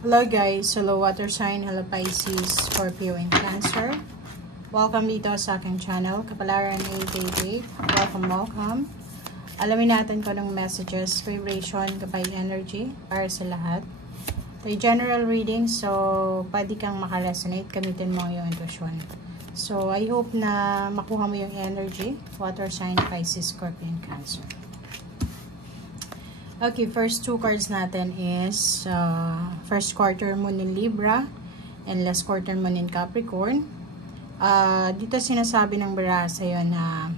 Hello guys, hello water sign, hello Pisces, Scorpio, and Cancer. Welcome dito sa aking channel, Kapalaran 888. Welcome. Alamin natin kung anong messages, vibration, gabay energy para sa lahat. Ito yung general reading, so pwede kang makaresonate, gamitin mo yung intuition. So I hope na makuha mo yung energy, water sign, Pisces, Scorpio, and Cancer. Okay, first two cards natin is first quarter moon in Libra and last quarter moon in Capricorn. Dito sinasabi ng baraha sa'yo na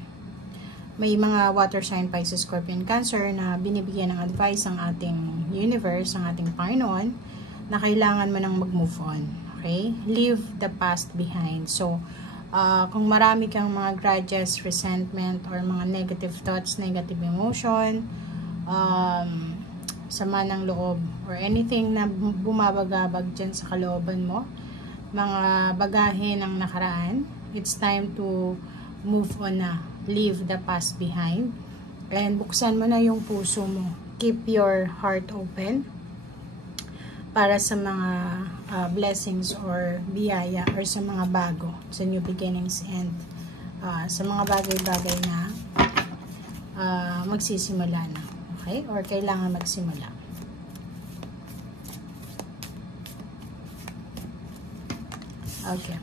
may mga water sign, Pisces, Scorpio, and Cancer na binibigyan ng advice ang ating universe, ang ating Panginoon, na kailangan mo nang mag-move on. Okay? Leave the past behind. So, kung marami kang mga grudges, resentment, or mga negative thoughts, negative emotion, sama ng loob or anything na bumabagabag dyan sa kalooban mo, mga bagahe ng nakaraan, it's time to move on na, leave the past behind, and buksan mo na yung puso mo, keep your heart open para sa mga blessings or biyaya or sa mga bago, sa new beginnings, and sa mga bagay-bagay na magsisimula na. Okay? Or kailangan magsimula. Okay.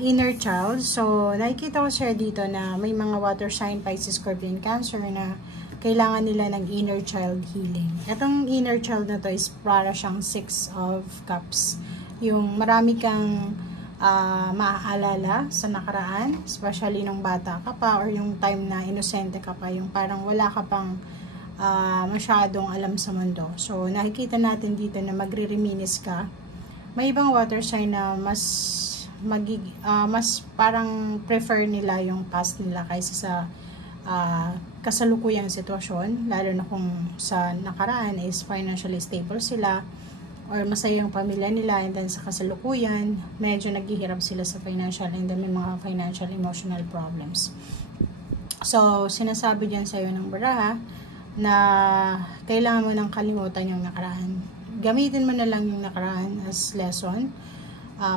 Inner child. So, nakikita ko sir dito na may mga water sign, Pisces, Scorpio, and Cancer na kailangan nila ng inner child healing. Itong inner child na to is para siyang 6 of Cups. Yung marami kang maaalala sa nakaraan, especially nung bata ka pa or yung time na inosente ka pa, yung parang wala ka pang masyadong alam sa mundo. So, nakikita natin dito na magre-reminisce ka. May ibang water sign na mas parang prefer nila yung past nila kaysa sa kasalukuyang sitwasyon, lalo na kung sa nakaraan is financially stable sila or masaya yung pamilya nila, and then sa kasalukuyan medyo naghihirap sila sa financial, and then may mga financial emotional problems. So, sinasabi dyan sa'yo ng baraha na kailangan mo nang kalimutan yung nakaraan. Gamitin mo na lang yung nakaraan as lesson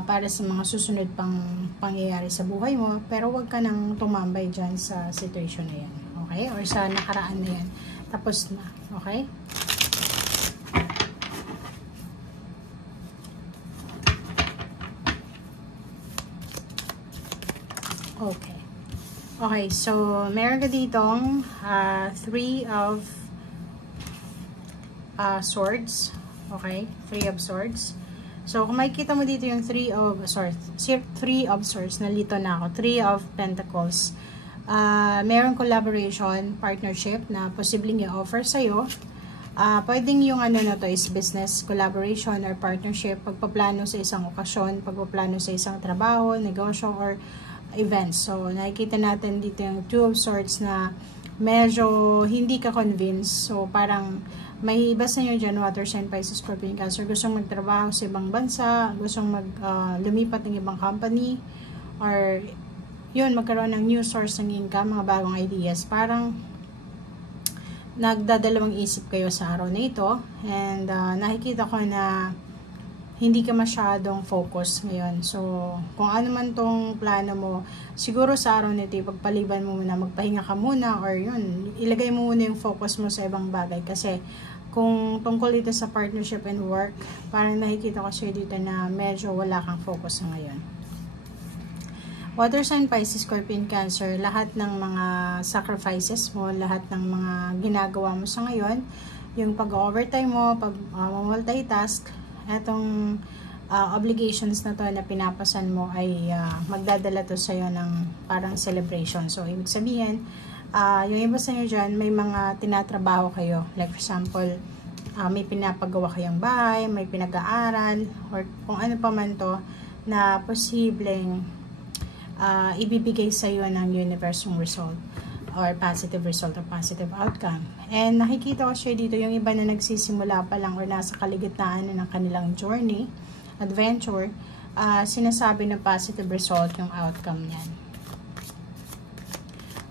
para sa mga susunod pang pangyayari sa buhay mo, pero wag ka nang tumambay dyan sa situation na yan. Okay? Or sa nakaraan na yan. Tapos na. Okay? Okay. Okay, so meron ka ditong 3 of swords. Okay, 3 of swords. So kung makikita mo dito yung 3 of swords, nalito na ako. 3 of pentacles. Meron collaboration, partnership na posibleng i-offer sa'yo. Pwedeng yung ano na to is business collaboration or partnership, pagpaplano sa isang okasyon, pagpaplano sa isang trabaho, negosyo, or events. So, nakikita natin dito yung 2 of swords na medyo hindi ka convinced. So, parang may iba sa inyo dyan, water sign, Pisces, Scorpio, and Cancer, gustong magtrabaho sa ibang bansa, gustong lumipat ng ibang company, or yun, magkaroon ng new source ng income, mga bagong ideas. Parang nagdadalawang isip kayo sa araw na ito, and nakikita ko na hindi ka masyadong focus ngayon. So, kung ano man tong plano mo, siguro sa araw nito, pagpaliban mo muna, magpahinga ka muna, or yun, ilagay mo muna yung focus mo sa ibang bagay. Kasi, kung tungkol ito sa partnership and work, parang nakikita ko siya dito na medyo wala kang focus ngayon. Water sign, Pisces, Scorpio, and Cancer, lahat ng mga sacrifices mo, lahat ng mga ginagawa mo sa ngayon, yung pag-overtime mo, pag-multitask, etong obligations na to na pinapasan mo ay magdadala to sa'yo ng parang celebration. So, ibig sabihin, yung iba sa inyo dyan, may mga tinatrabaho kayo. Like for example, may pinapagawa kayong bahay, may pinag-aaral, or kung ano pa man to na posibleng ibibigay sa'yo ng universe yung result, or positive result or positive outcome. And nakikita ko siya dito yung iba na nagsisimula pa lang or nasa kaligitnaan na ng kanilang journey, adventure, sinasabi na positive result yung outcome niyan.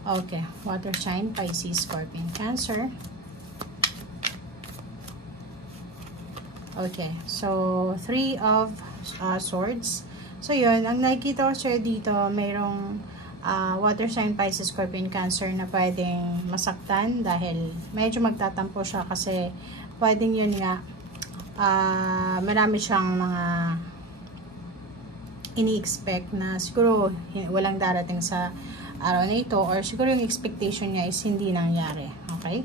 Okay, water sign, Pisces, Scorpio, and Cancer. Okay, so 3 of swords. So yun, ang nakikita ko sir dito, mayroong water sign, Pisces, Scorpion, Cancer na pwedeng masaktan dahil medyo magtatampo siya kasi pwedeng yun nga, marami siyang mga ini-expect na siguro walang darating sa araw na ito, or siguro yung expectation niya is hindi nangyari. Okay?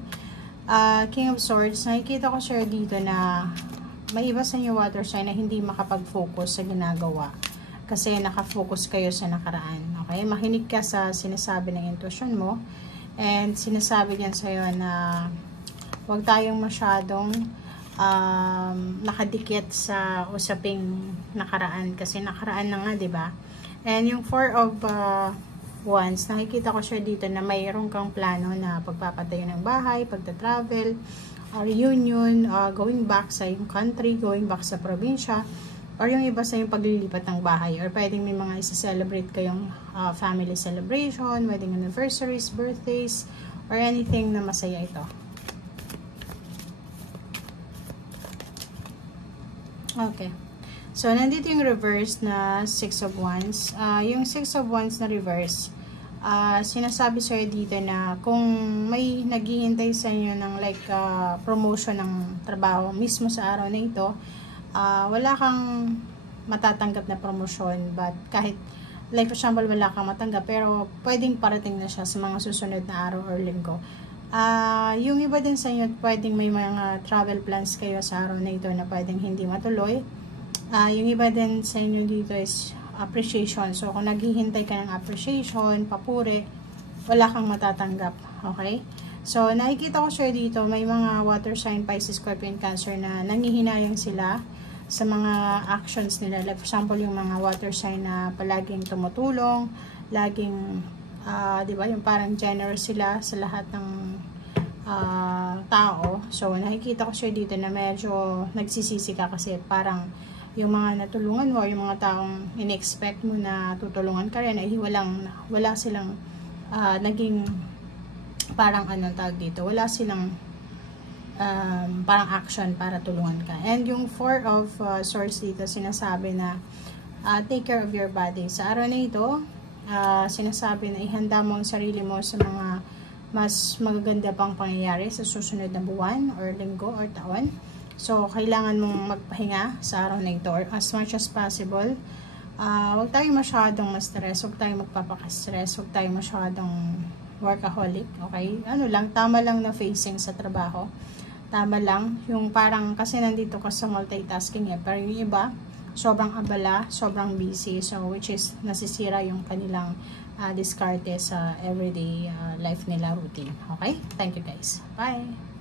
King of Swords, nakikita ko sir dito na may iba sa inyo water sign na hindi makapag-focus sa ginagawa kasi nakafocus kayo sa nakaraan. Okay? Makinig ka sa sinasabi ng intuition mo, and sinasabi niyan sa'yo na huwag tayong masyadong nakadikit sa usaping nakaraan kasi nakaraan na nga, diba? And yung 4 of Wands, nakikita ko siya dito na mayroon kang plano na pagpapatayo ng bahay, pagta-travel, reunion, going back sa yung country, going back sa probinsya, or yung iba sa yung paglilipat ng bahay, or pwedeng may mga isa-celebrate kayong family celebration, wedding anniversaries, birthdays, or anything na masaya ito. Okay. So, nandito yung reverse na 6 of Wands. Yung 6 of Wands na reverse, sinasabi sa'yo dito na kung may naghihintay sa inyo ng like promotion ng trabaho mismo sa araw na ito, wala kang matatanggap na promotion, but kahit like for example wala kang matanggap, pero pwedeng parating na siya sa mga susunod na araw or linggo. Yung iba din sa inyo, pwedeng may mga travel plans kayo sa araw na ito na pwedeng hindi matuloy. Yung iba din sa inyo dito is appreciation. So, kung naghihintay ka ng appreciation, papuri, wala kang matatanggap. Okay? So, nakikita ko sir dito, may mga water sign, Pisces, Scorpion, Cancer na nangihinayang sila sa mga actions nila. Like, for example, yung mga water sign na palaging tumutulong, laging, diba, yung parang generous sila sa lahat ng tao. So, nakikita ko sir dito na medyo nagsisisi ka kasi parang yung mga natulungan mo, yung mga taong in-expect mo na tutulungan ka rin, ay wala silang naging parang anong tawag dito, wala silang parang action para tulungan ka. And yung 4 of Swords dito, sinasabi na take care of your body. Sa araw na ito, sinasabi na ihanda mo ang sarili mo sa mga mas magaganda pang pangyayari sa susunod na buwan or linggo or taon. So, kailangan mong magpahinga sa araw na ito, or as much as possible. Huwag tayong masyadong ma-stress, huwag tayong magpapaka-stress, huwag tayong masyadong workaholic, okay? Ano lang, tama lang na facing sa trabaho. Tama lang, yung parang, kasi nandito ka sa multitasking pero yung iba, sobrang abala, sobrang busy, so which is nasisira yung kanilang diskarte sa everyday life nila, routine. Okay? Thank you guys. Bye!